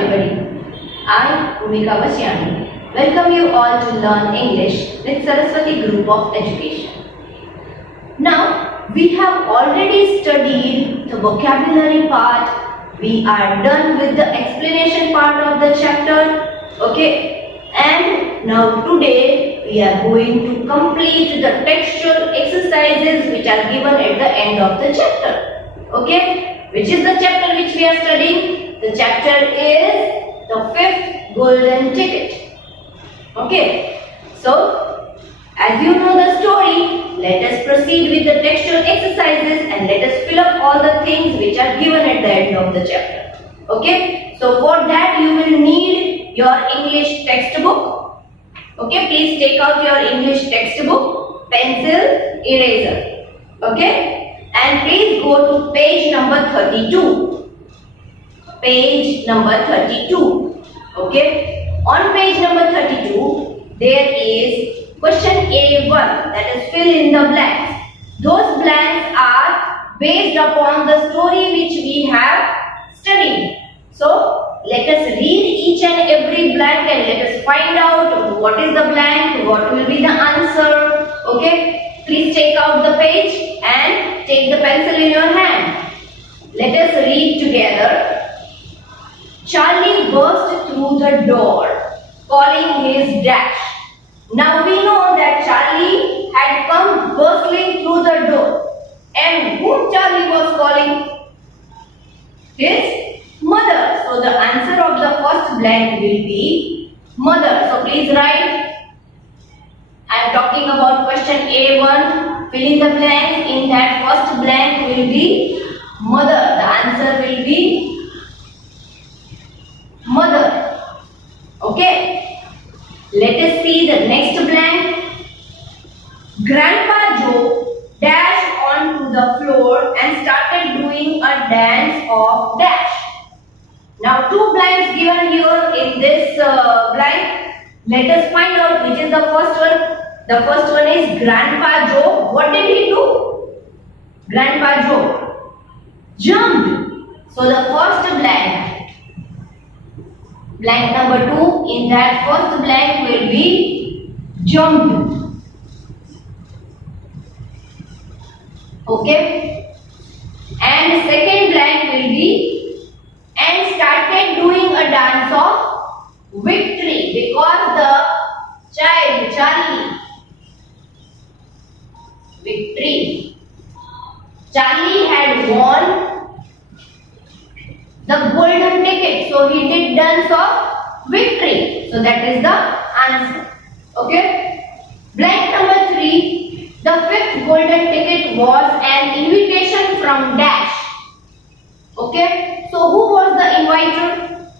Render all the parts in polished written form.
everybody. I, Bhumika Vashyani, welcome you all to learn English with Saraswati Group of Education. Now, we have already studied the vocabulary part. We are done with the explanation part of the chapter. Okay? And now today, we are going to complete the textual exercises which are given at the end of the chapter. Okay? Which is the chapter which we are studying? The chapter is the fifth golden ticket. Okay, so as you know the story, let us proceed with the textual exercises and let us fill up all the things which are given at the end of the chapter. Okay, so for that you will need your English textbook. Okay, please take out your English textbook, pencil, eraser. Okay, and please go to page number 32. Page number 32. Okay, on page number 32 there is question A1, that is fill in the blanks. Those blanks are based upon the story which we have studied. So let us read each and every blank and let us find out what is the blank, what will be the answer. Okay, please take out the page and take the pencil in your hand. Let us read together. Charlie burst through the door, calling his dash. Now we know that Charlie had come bustling through the door. And whom Charlie was calling? His mother. So the answer of the first blank will be mother. So please write. I am talking about question A1. Fill in the blank. In that first blank will be mother. The answer will be mother. Okay. Let us see the next blank. Grandpa Joe dashed onto the floor and started doing a dance of dash. Now two blanks given here in this blank. Let us find out which is the first one. The first one is Grandpa Joe. What did he do? Grandpa Joe jumped. So the first blank. Blank number 2, in that first blank will be jumped. Okay. And second blank will be and started doing a dance of victory because the child Charlie had won the golden ticket, so he did dance of victory. So that is the answer. Okay. Blank number 3. The fifth golden ticket was an invitation from Dash. Okay. So who was the inviter?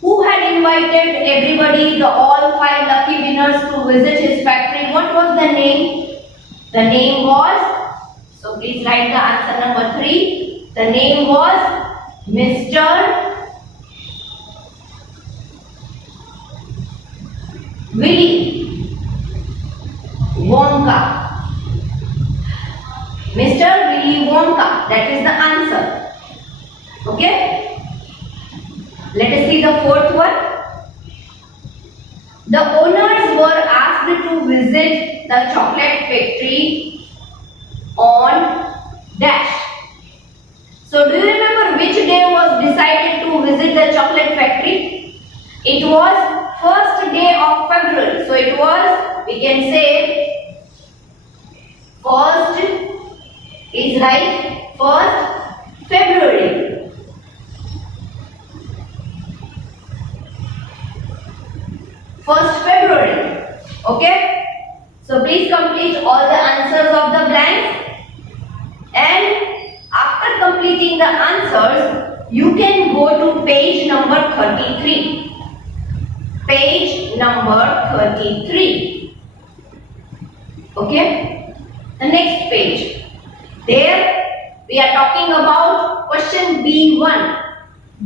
Who had invited everybody, the all 5 lucky winners to visit his factory? What was the name? The name was, so please write the answer number 3. The name was Mr. Willy Wonka. Mr. Willy Wonka. That is the answer. Okay. Let us see the fourth one. The owners were asked to visit the chocolate factory on dash. So do you remember which day was decided to visit the chocolate factory? It was first day of February. So it was, we can say, first is right, 1st February. First February. Okay. So please complete all the answers of the blanks. And after completing the answers, you can go to page number 33. Page number 33. Okay. The next page. There we are talking about question B1.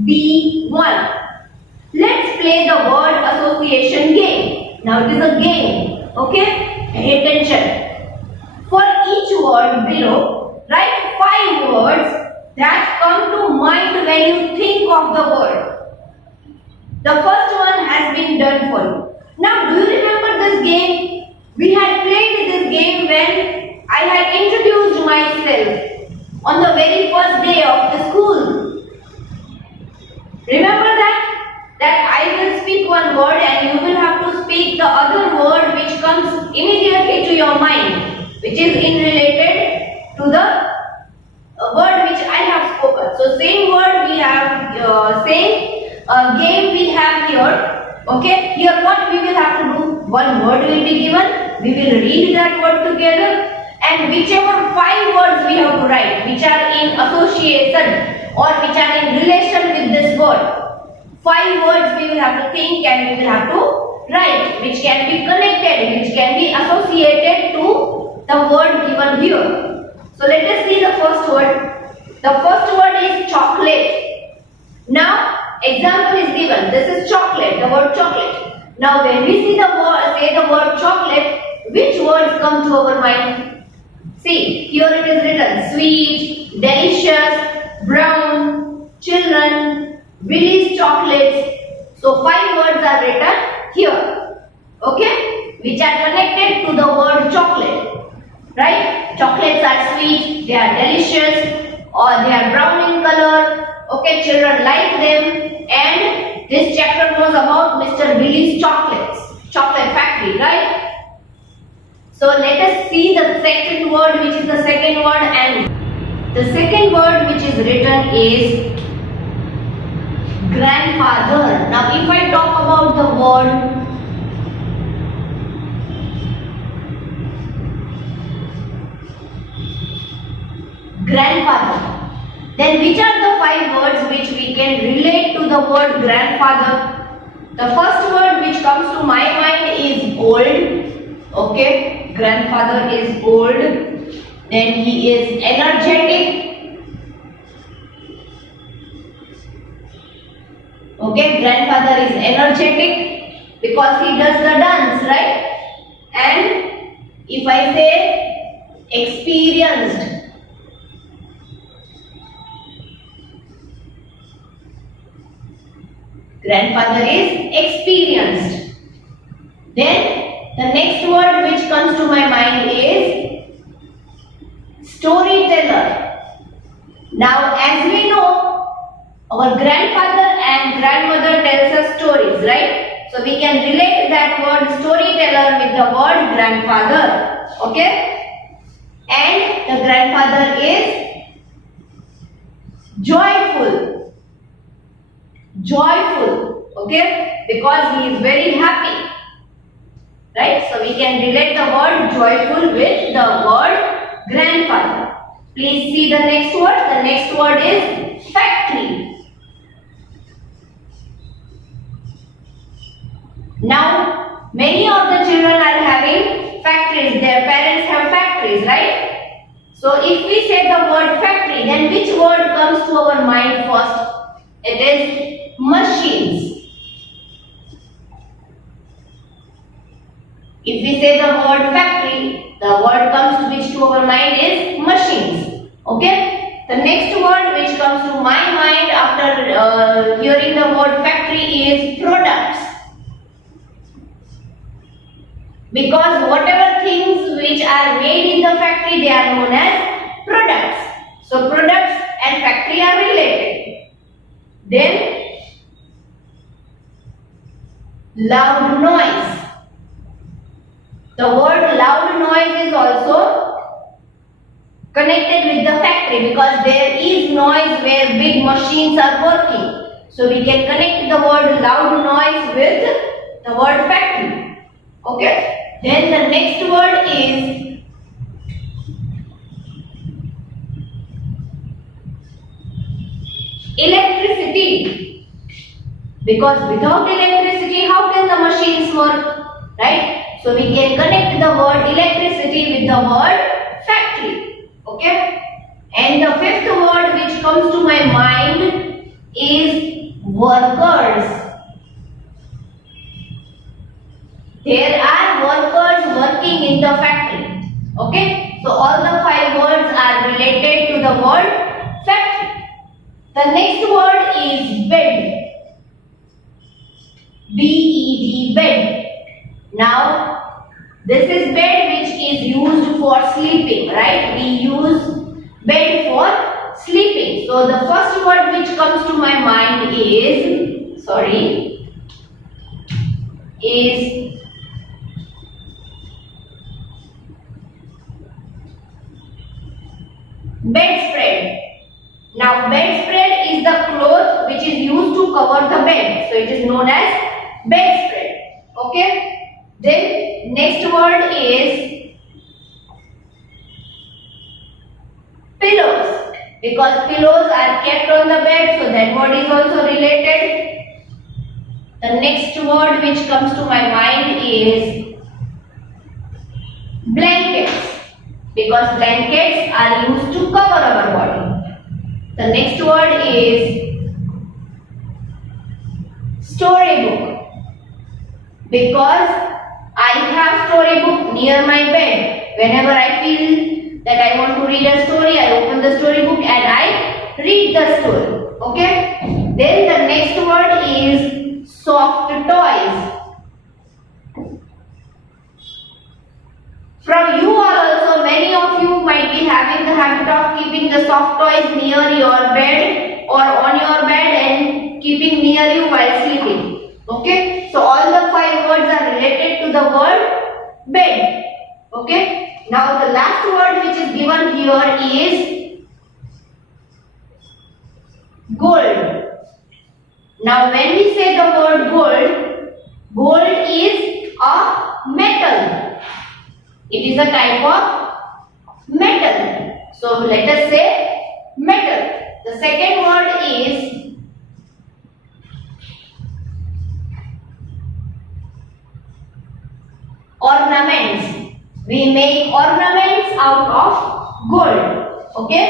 B1. Let's play the word association game. Now it is a game. Okay. Pay attention. For each word below, write 5 words that come to mind when you think of the word. The first one has been done for you. Now, do you remember this game? We had played this game when I had introduced myself on the very first day of the school. Remember that? That I will speak one word and you will have to speak the other word which comes immediately to your mind, which is in related to the word which I have spoken. So same word we have, same game we have here. Okay, here what we will have to do? One word will be given, we will read that word together, and whichever 5 words we have to write, which are in association or which are in relation with this word. 5 words we will have to think and we will have to write, which can be connected, which can be associated to the word given here. So let us see the first word. The first word is chocolate. Now, example is given. This is chocolate, the word chocolate. Now, when we see the word, say the word chocolate, which words come to our mind? See, here it is written sweet, delicious, brown, children, Willie's chocolates. So 5 words are written here, okay, which are connected to the word chocolate, right? Chocolates are sweet, they are delicious, or they are brown in color. Okay, children like them, and this chapter was about Mr. Willie's chocolates, chocolate factory, right? So let us see the second word, which is the second word, and the second word which is written is grandfather. Now if I talk about the word grandfather, then which are the 5 words which we can relate to the word grandfather? The first word which comes to my mind is old. Okay, grandfather is old. Then he is energetic. Okay, grandfather is energetic because he does the dance, right? And if I say experienced, grandfather is experienced. Then the next word which comes to my mind is storyteller. Now as we know, our grandfather and grandmother tells us stories, right? So we can relate that word storyteller with the word grandfather. Okay? And the grandfather is joyful. Joyful. Okay? Because he is very happy. Right? So we can relate the word joyful with the word grandfather. Please see the next word. The next word is factory. Now, many of the children are having factories. Their parents have factories, right? So if we say the word factory, then which word comes to our mind first? It is machines. If we say the word factory, the word comes which to our mind is machines. Okay? The next word which comes to my mind after hearing the word factory is products. Because whatever things which are made in the factory, they are known as products. So products and factory are related. Then loud noise. The word loud noise is also connected with the factory because there is noise where big machines are working. So we can connect the word loud noise with the word factory. Okay. Then the next word is electricity. Because without electricity, how can the machines work? Right? So we can connect the word electricity with the word factory. Okay? And the fifth word which comes to my mind is workers. There are workers working in the factory. Okay? So all the 5 words are related to the word factory. The next word is bed. B-E-D, bed. Now, this is bed which is used for sleeping, right? We use bed for sleeping. So, the first word which comes to my mind is, bedspread. Now, bedspread is the cloth which is used to cover the bed. So, it is known as bedspread. Okay. Then, next word is pillows. Because pillows are kept on the bed, so that word is also related. The next word which comes to my mind is blankets. Because blankets are used to cover our body. The next word is storybook. Because I have storybook near my bed. Whenever I feel that I want to read a story, I open the storybook and I read the story. Okay? Then the next word is soft toys. From you all also, many of you might be having the habit of keeping the soft toys near your bed or on your bed and keeping near you while sleeping. Okay? So all the 5 words are related to the word bed. Okay? Now the last word which is given here is gold. Now when we say the word gold, gold is a metal. It is a type of metal. So let us say metal. The second word is ornaments. We make ornaments out of gold. Okay.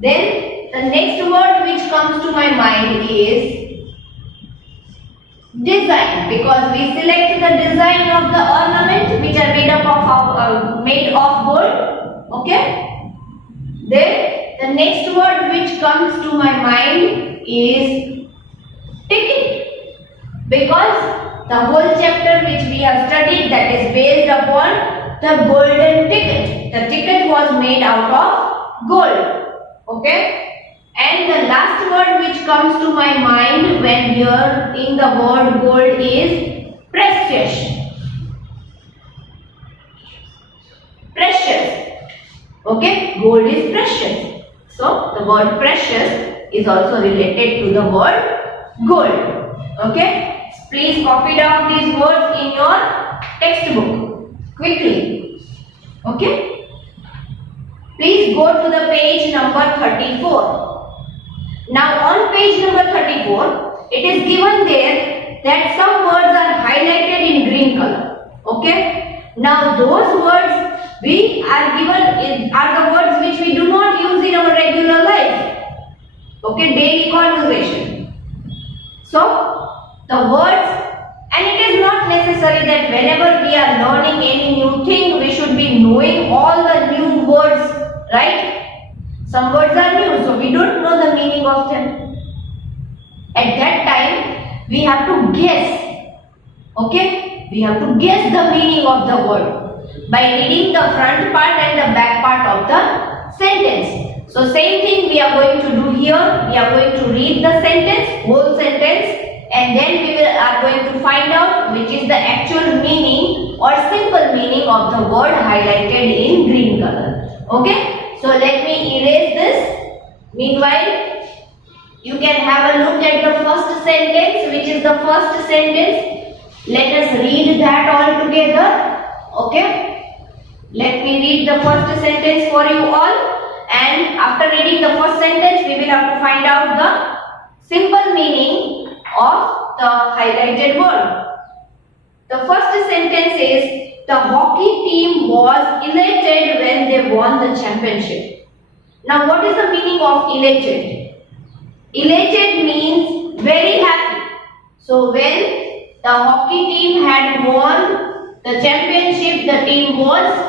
Then the next word which comes to my mind is design, because we select the design of the ornament which are made of gold. Okay. Then the next word which comes to my mind is ticket, because the whole chapter which we have studied, that is based upon the golden ticket. The ticket was made out of gold. Okay. And the last word which comes to my mind when hearing the word gold is precious. Precious. Okay, gold is precious. So the word precious is also related to the word gold. Okay, please copy down these words in your textbook quickly. Okay, please go to the page number 34. Now on page number 34, it is given there that some words are highlighted in green color. Okay. Now those words we are given are the words which we do not use in our regular life. Okay, daily conversation. So the words, and it is not necessary that whenever we are learning any new thing, we should be knowing all the new words, right? Some words are new, so we don't know the meaning of them. At that time, we have to guess. Okay? We have to guess the meaning of the word by reading the front part and the back part of the sentence. So same thing we are going to do here. We are going to read the sentence, whole sentence, and then we are going to find out which is the actual meaning or simple meaning of the word highlighted in green color. Okay? So let me erase this. Meanwhile, you can have a look at the first sentence, which is the first sentence. Let us read that all together. Okay? Let me read the first sentence for you all. And after reading the first sentence, we will have to find out the simple meaning of the highlighted word. The first sentence is, the hockey team was elated when they won the championship. Now what is the meaning of elated? Elated means very happy. So when the hockey team had won the championship, the team was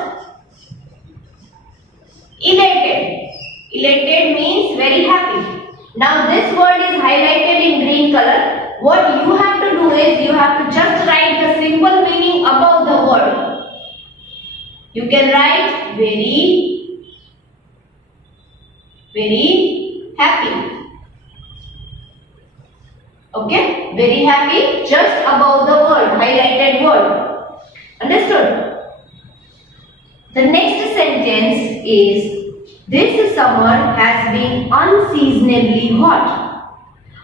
elated. Elated means very happy. Now this word is highlighted in green color. What you have to do is you have to just write the simple meaning above the word. You can write very happy. Okay, very happy just above the word, highlighted word. Understood? The next sentence is, this summer has been unseasonably hot.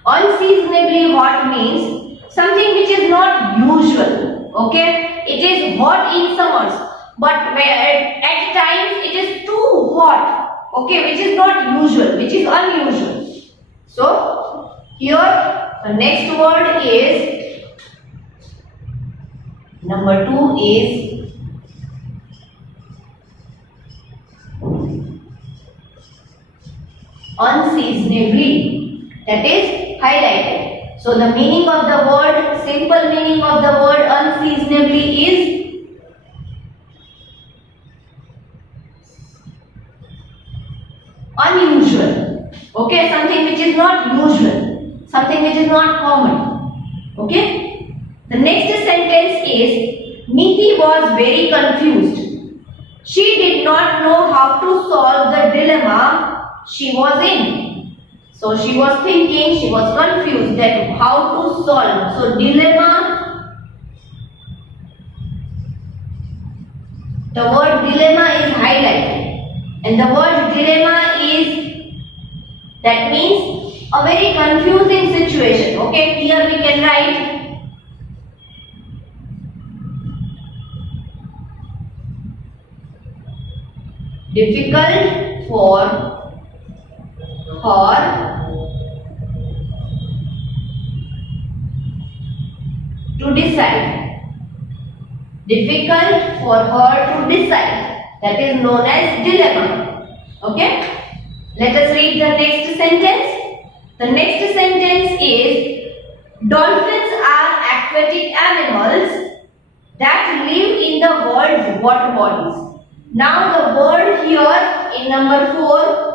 Unseasonably hot means something which is not usual. Okay, it is hot in summers, but at times it is too hot. Okay, which is not usual, which is unusual. So here the next word is, number 2 is unseasonably, that is highlighted. So the meaning of the word, simple meaning of the word unseasonably is unusual. Okay, something which is not usual, something which is not common. Okay, the next sentence is, Niti was very confused. She did not know how to solve the dilemma she was in. So she was thinking, she was confused that how to solve. So dilemma, the word dilemma is highlighted, and the word dilemma is, that means a very confusing situation. Okay, here we can write difficult for her to decide. Difficult for her to decide. That is known as dilemma. Okay? Let us read the next sentence. The next sentence is, dolphins are aquatic animals that live in the world's water bodies. Now the word here in number 4,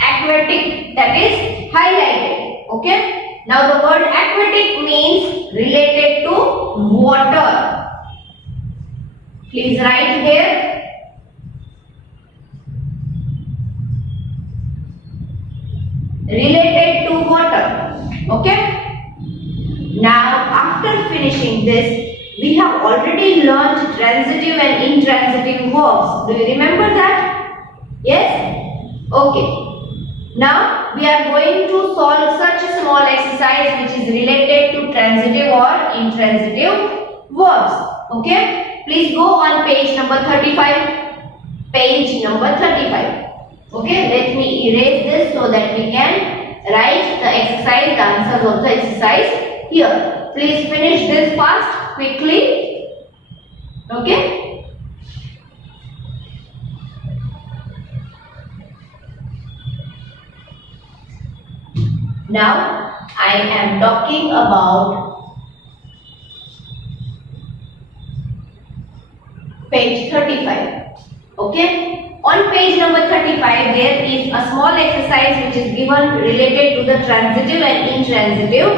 aquatic, that is highlighted. Okay, now the word aquatic means related to water. Please write here. Related to water. Okay, now after finishing this, we have already learned transitive and intransitive verbs. Do you remember that? Yes? Okay. Now we are going to solve such a small exercise which is related to transitive or intransitive verbs. Okay, please go on page number 35. Page number 35. Okay, let me erase this so that we can write the exercise, the answers of the exercise here. Please finish this fast, quickly. Okay. Now I am talking about page 35. Okay, on page number 35 there is a small exercise which is given related to the transitive and intransitive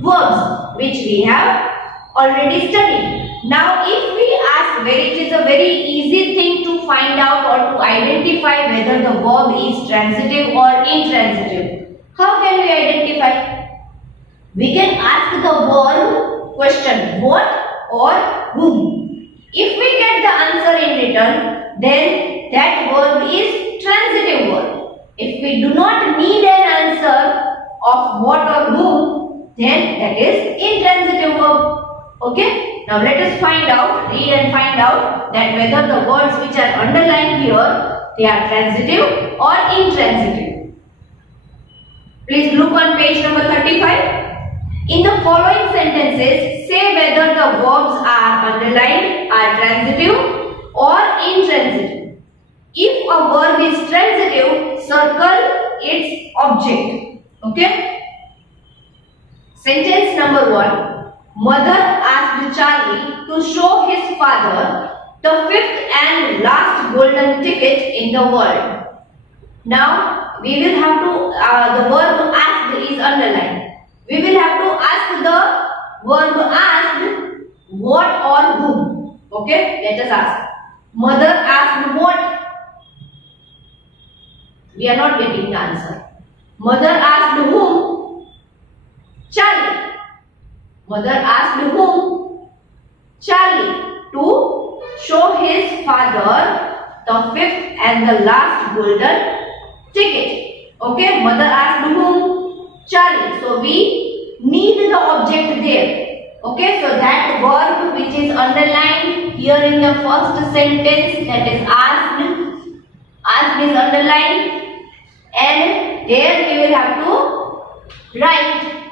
verbs which we have already studied. Now if we ask where, it is a very easy thing to find out or to identify whether the verb is transitive or intransitive. How can we identify? We can ask the verb question, what or whom. If we get the answer in return, then that verb is transitive verb. If we do not need an answer of what or whom, then that is intransitive verb. Okay? Now let us find out, read and find out that whether the words which are underlined here, they are transitive or intransitive. Please look on page number 35. In the following sentences, say whether the verbs are underlined, are transitive or intransitive. If a verb is transitive, circle its object. Okay? Sentence number 1. Mother asked Charlie to show his father the fifth and last golden ticket in the world. Now we will have to the verb asked is underlined. We will have to ask the verb asked what or whom. Okay, let us ask. Mother asked what? We are not getting the answer. Mother asked whom? Charlie. Mother asked whom? Charlie, to show his father the fifth and the last golden ticket. Okay, mother asked whom? Charlie. So we need the object there. Okay, so that verb which is underlined here in the first sentence, that is asked is underlined, and here we will have to write.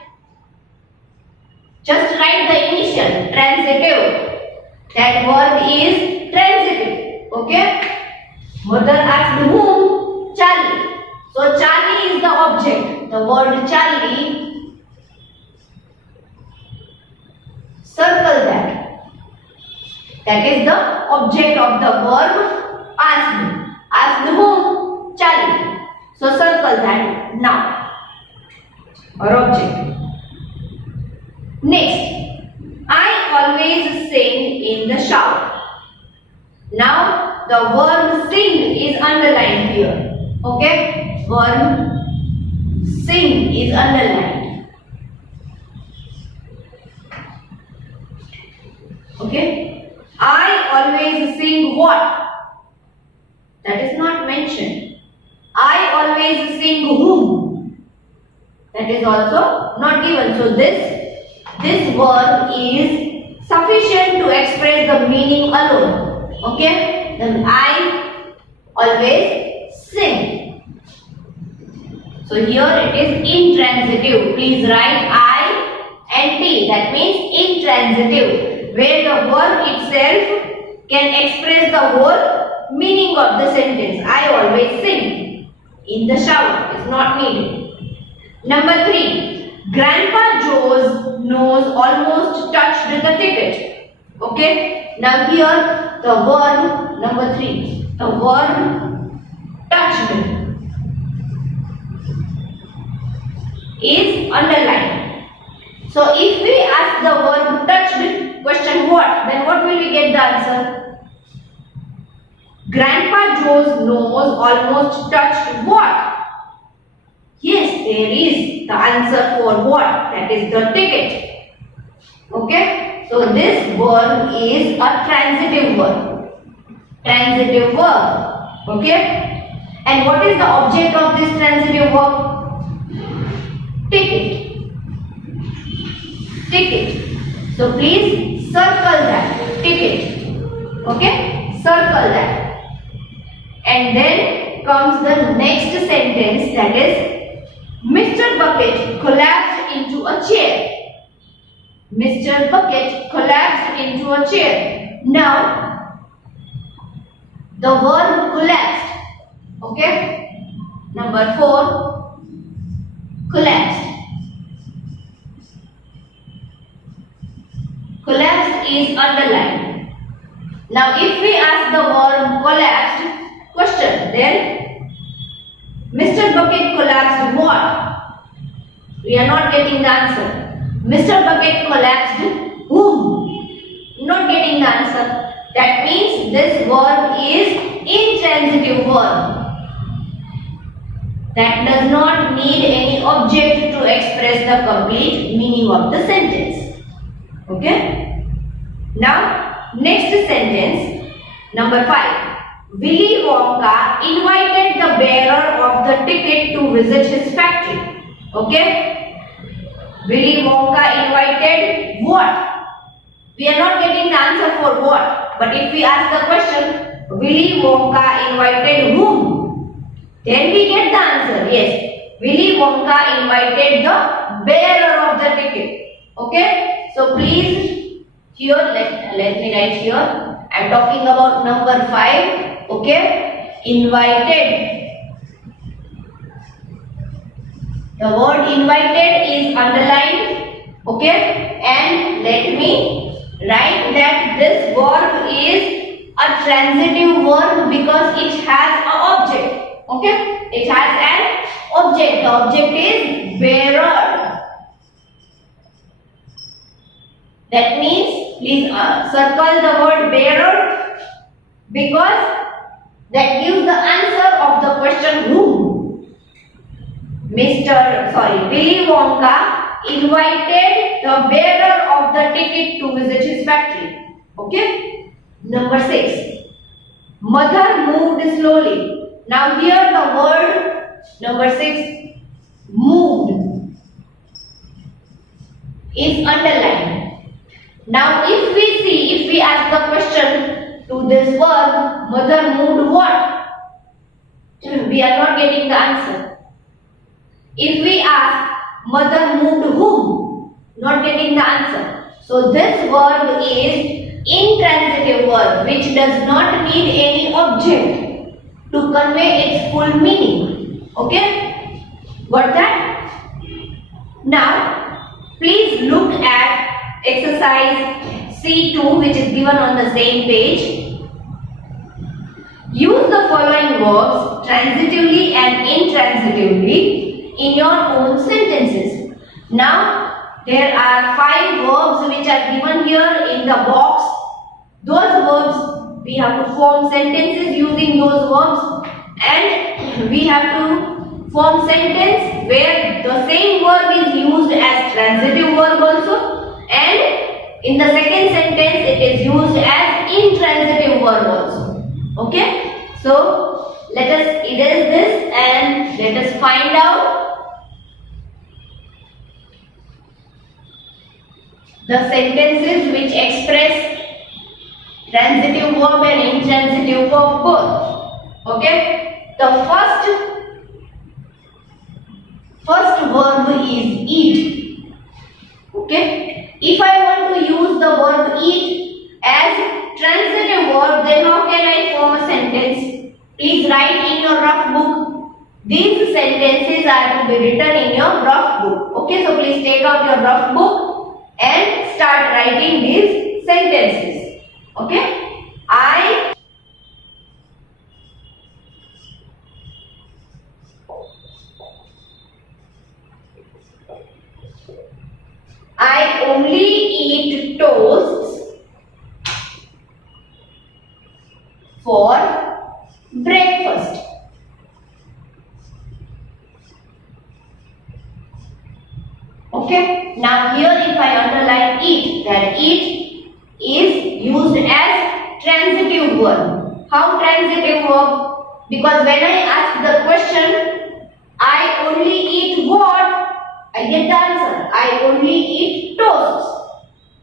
Just write the initial transitive. That verb is transitive. Okay. Mother asked whom? Charlie. So Charlie is the object. The word Charlie, circle that. That is the object of the verb asked. Asked whom? Charlie. So circle that now. Or object. Next, I always sing in the shower. Now the verb sing is underlined here. Okay, verb sing is underlined. Okay, I always sing what? That is not mentioned. I always sing whom? That is also not given. So this verb is sufficient to express the meaning alone. Okay, then I always sing. So here it is intransitive. Please write I and T. That means intransitive, where the verb itself can express the whole meaning of the sentence. I always sing in the shower. Is not needed. Number 3. Grandpa Joe's nose almost touched the ticket. Okay. Now here the verb number 3. The verb touched is underlined. So if we ask the verb touched, question what? Then what will we get the answer? Grandpa Joe's nose almost touched what? Yes, there is the answer for what? That is the ticket. Okay. So this verb is a transitive verb. Transitive verb. Okay. And what is the object of this transitive verb? Ticket. Ticket. So please circle that. Ticket. Okay. Circle that. And then comes the next sentence, that is Mr. Bucket collapsed into a chair. Mr. Bucket collapsed into a chair. Now, the verb collapsed. Okay. Number 4. Collapsed. Collapsed is underlined. Now, if we ask the verb collapsed, question, then Mr. Bucket collapsed what? We are not getting the answer. Mr. Bucket collapsed whom? Not getting the answer. That means this verb is intransitive verb. That does not need any object to express the complete meaning of the sentence. Okay? Now, next sentence, number 5. Willy Wonka invited the bearer of the ticket to visit his factory. Okay? Willy Wonka invited what? We are not getting the answer for what. But if we ask the question, Willy Wonka invited whom? Then we get the answer. Yes. Willy Wonka invited the bearer of the ticket. Okay? So please, here, let me write here. I am talking about number 5. Okay, invited. The word invited is underlined. Okay, and let me write that this verb is a a transitive verb because it has an object. Okay, it has an object. The object is bearer. That means please circle the word bearer because that gives the answer of the question whom. Willy Wonka invited the bearer of the ticket to visit his factory. Okay. Number 6. Mother moved slowly. Now here the word number 6 moved is underlined. Now if we ask the question to this verb, mother moved what? We are not getting the answer. If we ask mother moved whom? Not getting the answer. So this verb is intransitive verb which does not need any object to convey its full meaning. Okay? Got that? Now please look at exercise C2 which is given on the same page. Use the following verbs transitively and intransitively in your own sentences. Now there are 5 verbs which are given here in the box. Those verbs we have to form sentences using those verbs, and we have to form sentence where the same verb is used as transitive verb also, and in the second sentence it is used as intransitive verb also. Okay, so let us erase this and let us find out the sentences which express transitive verb and intransitive verb both. Okay, the first verb is eat. Okay, if I want to use the verb eat as transitive verb, then how can I form a sentence? Please write in your rough book. These sentences are to be written in your rough book. Okay, so please take out your rough book and start writing these sentences. Okay, I only eat toasts for breakfast. Okay, now here if I underline eat, then eat is used as transitive verb. How transitive verb? Because when I ask the question, I only eat what? I get the answer. I only eat toasts.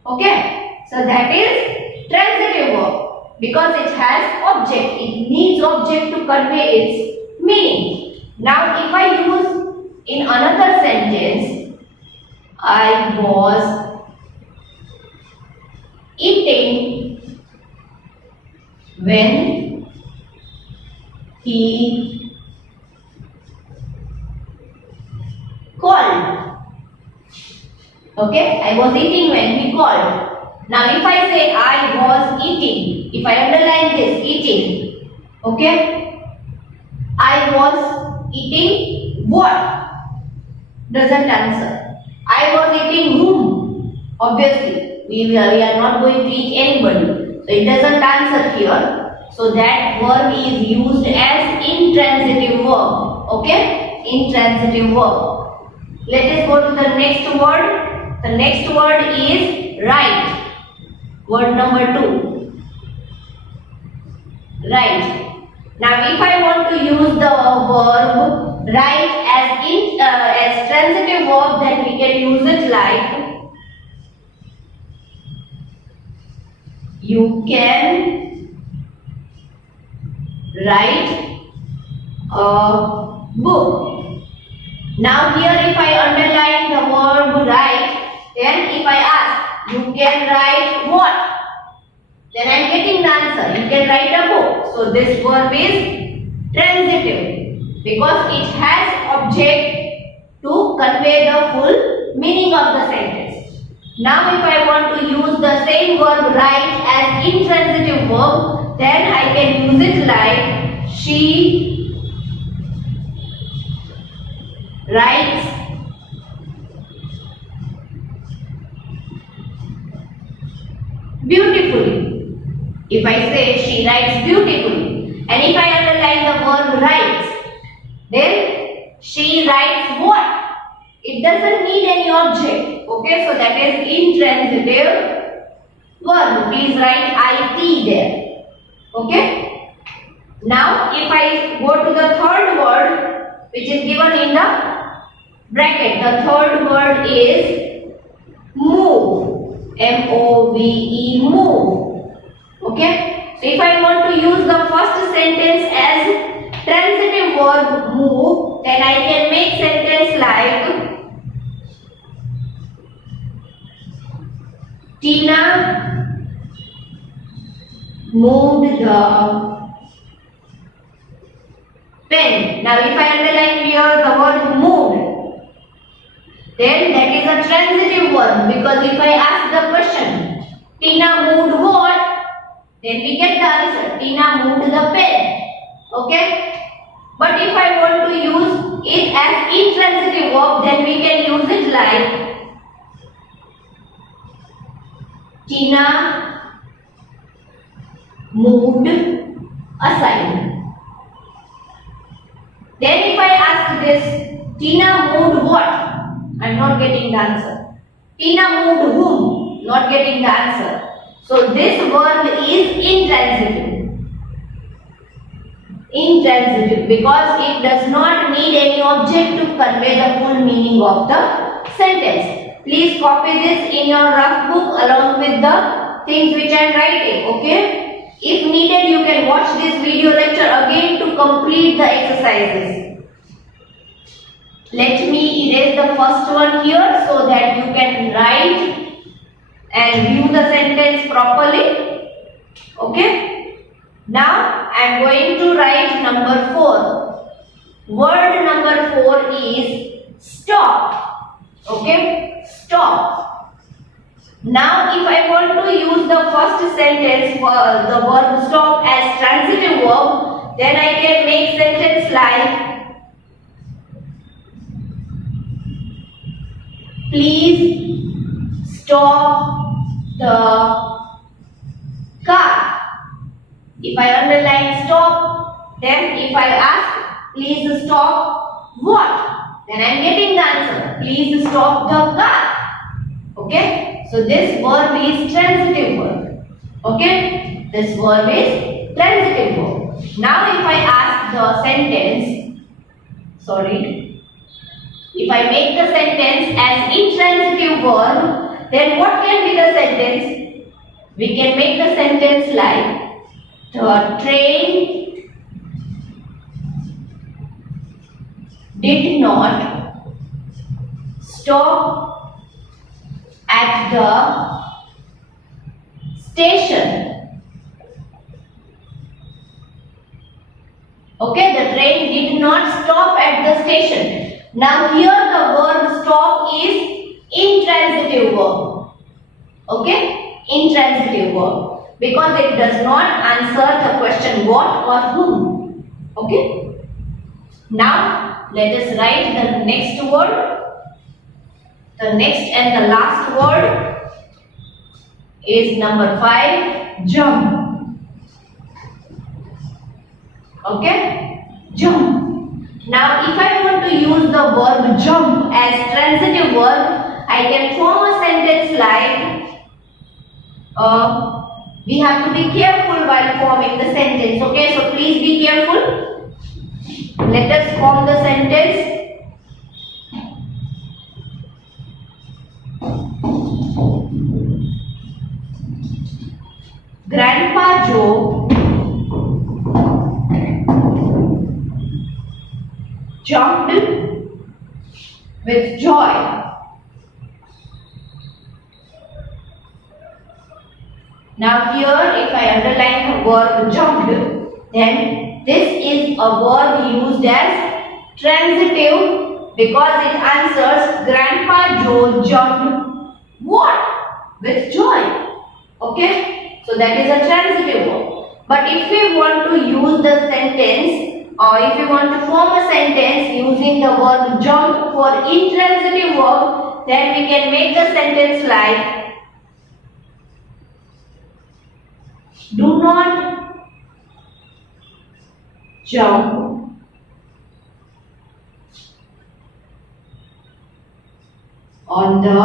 Okay, so that is transitive verb because it has object. It needs object to convey its meaning. Now if I use in another sentence, I was eating when he called. Okay, I was eating when he called. Now if I say I was eating, if I underline this eating, okay, I was eating what? Doesn't answer. I was eating whom? Obviously, we are not going to eat anybody. So it doesn't answer here. So that verb is used as intransitive verb. Okay? Intransitive verb. Let us go to the next word. The next word is write. Word number 2. Write. Now if I want to use the verb write as transitive verb, then we can use it like you can write a book. Now here if I underline the verb write, then if I ask you can write what? Then I am getting the answer. You can write a book. So this verb is transitive because it has object to convey the full meaning of the sentence. Now if I want to use the same verb write as intransitive verb, then I can use it like she writes beautifully. If I say she writes beautifully, and if I underline the verb writes, then she writes what? It doesn't need any object. Okay, so that is intransitive verb. Please write it there. Okay. Now, if I go to the third word, which is given in the bracket, the third word is move. M-O-V-E, move. Okay. So, if I want to use the first sentence as transitive verb move, then I can make sentence like Tina moved the pen. Now, if I underline here the word moved, then that is a transitive verb, because if I ask the question, Tina moved what? Then we get the answer, Tina moved the pen. Okay? But if I want to use it as intransitive verb, then we can use it like Tina moved aside. Then if I ask this, Tina moved what? I am not getting the answer. Tina moved whom? Not getting the answer. So this verb is intransitive. Intransitive, because it does not need any object to convey the full meaning of the sentence. Please copy this in your rough book along with the things which I am writing. Okay? If needed, you can watch this video lecture again to complete the exercises. Let me erase the first one here so that you can write and view the sentence properly. Okay? Now I am going to write number 4. Word number 4 is stop. Okay? Stop. Now if I want to use the first sentence for the verb stop as transitive verb, then I can make sentence like please stop the car. If I underline stop, then if I ask please stop what? Then I am getting the answer. Please stop the car. Okay? So this verb is transitive verb. Okay? This verb is transitive verb. Now if I ask the sentence, if I make the sentence as intransitive verb, then what can be the sentence? We can make the sentence like the train did not stop at the station. Okay, the train did not stop at the station. Now here the verb stop is intransitive verb. Okay, intransitive verb, because it does not answer the question what or whom. Okay. Now let us write the next word. The next and the last word is number 5, jump. Okay, jump. Now if I want to use the verb jump as transitive verb, I can form a sentence like we have to be careful while forming the sentence. Okay, so please be careful. Let us form the sentence. Grandpa Joe jumped with joy. Now here if I underline the word jumped, then this is a verb used as transitive because it answers Grandpa Joe jumped what? With joy. Okay? So that is a transitive verb. But if we want to use the sentence, or if we want to form a sentence using the word jump for intransitive verb, then we can make the sentence like, do not jump on the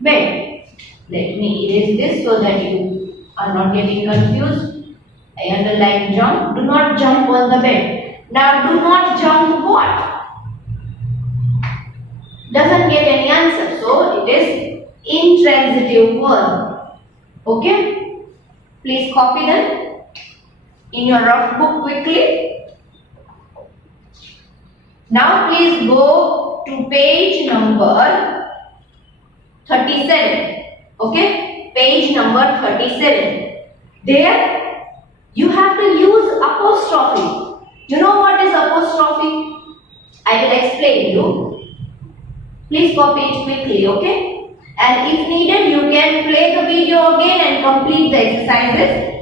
bed. Let me erase this so that you are not getting confused. I underline jump. Do not jump on the bed. Now do not jump what? Doesn't get any answer. So it is intransitive verb. Okay? Please copy them in your rough book quickly. Now please go to page number 37. Okay, page number 37. There you have to use apostrophe. You know what is apostrophe? I will explain you. Please copy it quickly, okay? And if needed, you can play the video again and complete the exercises.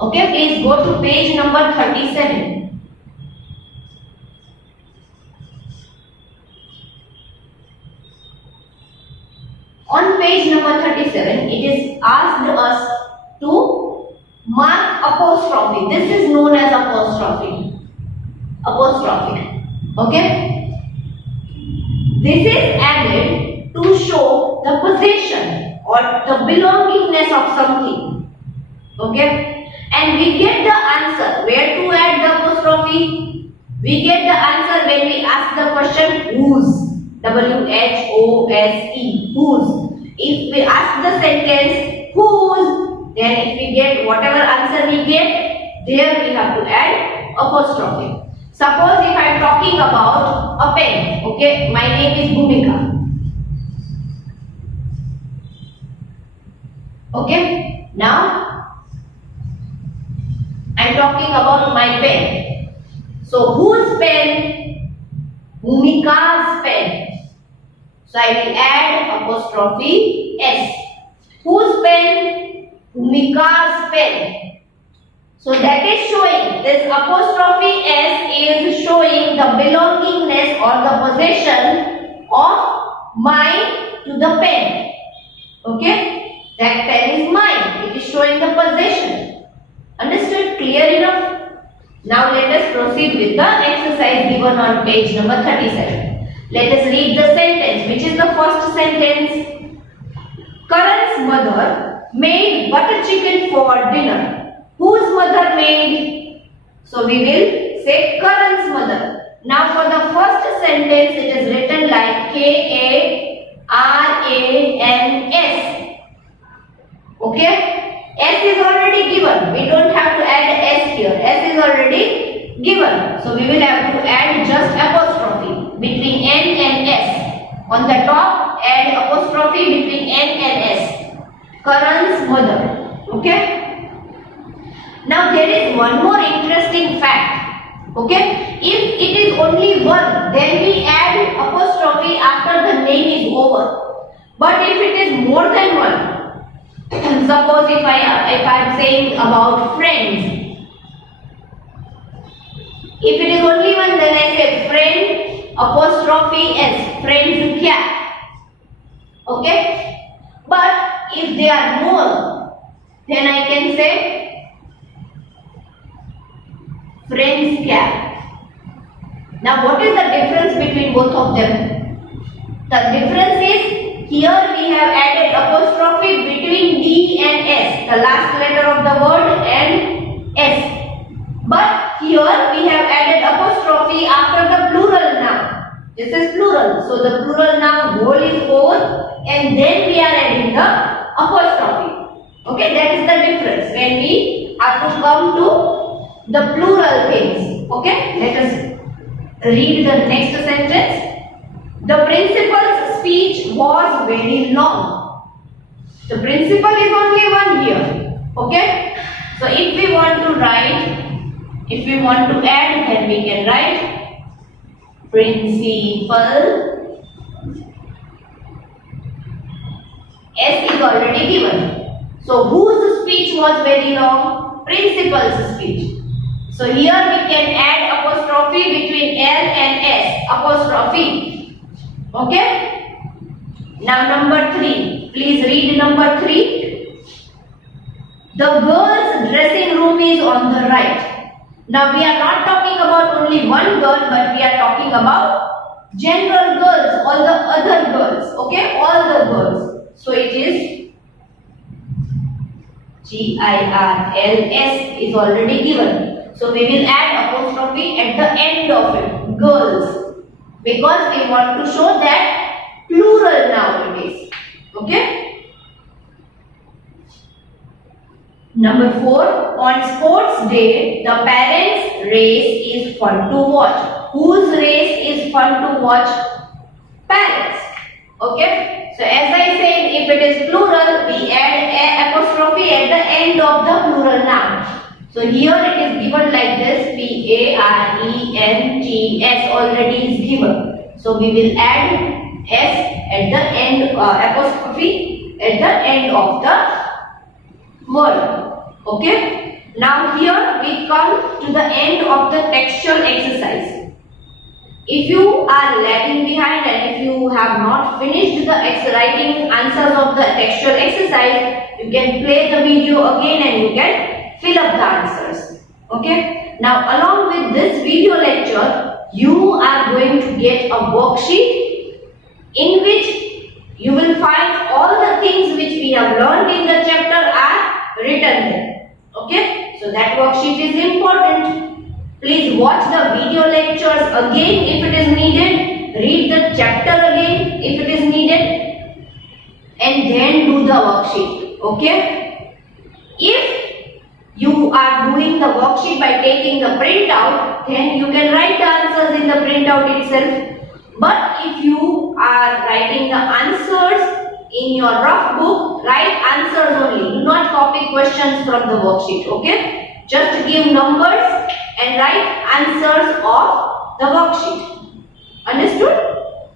Okay, please go to page number 37. On page number 37, it is asked us to mark apostrophe. This is known as apostrophe. Apostrophe. Okay? This is added to show the possession or the belongingness of something. Okay? And we get the answer. Where to add the apostrophe? We get the answer when we ask the question whose. W-H-O-S-E. Whose. If we ask the sentence whose, then if we get whatever answer we get, there we have to add apostrophe. Suppose if I am talking about a pen, okay, my name is Bhumika. Okay, now I am talking about my pen. So whose pen? Bhumika's pen. So I will add apostrophe S. Whose pen? Bhumika's pen. So that is showing, this apostrophe S is showing the belongingness or the possession of mine to the pen. Okay? That pen is mine. It is showing the possession. Understood? Clear enough? Now let us proceed with the exercise given on page number 37. Let us read the sentence. Which is the first sentence? Karan's mother made butter chicken for dinner. Whose mother made? So we will say Karan's mother. Now for the first sentence, it is written like K-A-R-A-N-S. Okay? S is already given. We don't have to add S here. S is already given. So we will have to add just apostrophe between N and S. On the top, add apostrophe between N and S. Karan's mother. Okay? Now there is one more interesting fact. Okay? If it is only one, then we add apostrophe after the name is over. But if it is more than one, suppose if I am saying about friends, if it is only one, then I say friend apostrophe S, friends kya. Okay? But if they are more, then I can say friends kya. Now what is the difference between both of them? The difference is here we have added apostrophe between D and S, the last letter of the word and S. But here we have added apostrophe after the plural noun. This is plural. So the plural noun whole is over and then we are adding the apostrophe. Okay, that is the difference when we have to come to the plural things. Okay, let us read the next sentence. The principal's speech was very long. The principal is only one here. Okay, so if we want to write, if we want to add, then we can write principal S is already given. So whose speech was very long? Principal's speech. So here we can add apostrophe between L and S. Apostrophe. Okay. Now number 3. Please read number 3. The girls' dressing room is on the right. Now we are not talking about only one girl, but we are talking about general girls, all the other girls. Okay, all the girls. So it is GIRLS is already given. So we will add apostrophe at the end of it. Girls. Because we want to show that plural now it is. Okay. Number 4. On sports day, the parents' race is fun to watch. Whose race is fun to watch? Parents. Okay. So as I said, if it is plural, we add a apostrophe at the end of the plural noun. So here it is given like this, PARENTS already is given. So we will add S at the end, apostrophe at the end of the word. Okay. Now here we come to the end of the textual exercise. If you are lagging behind and if you have not finished the writing answers of the textual exercise, you can play the video again and you can fill up the answers. Okay. Now along with this video lecture, you are going to get a worksheet in which you will find all the things which we have learned in the chapter are written there. Okay. So that worksheet is important. Please watch the video lectures again if it is needed. Read the chapter again if it is needed. And then do the worksheet. Okay. If you are doing the worksheet by taking the printout, then you can write the answers in the printout itself. But if you are writing the answers in your rough book, write answers only. Do not copy questions from the worksheet. Okay? Just give numbers and write answers of the worksheet. Understood?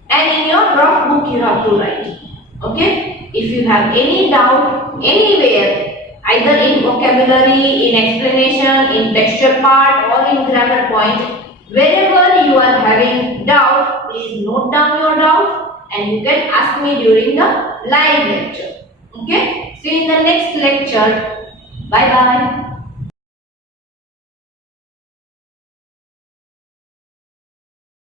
And in your rough book you have to write. Okay? If you have any doubt anywhere, either in vocabulary, in explanation, in textual part or in grammar point, wherever you are having doubt, please note down your doubt and you can ask me during the live lecture. Okay? See you in the next lecture. Bye bye.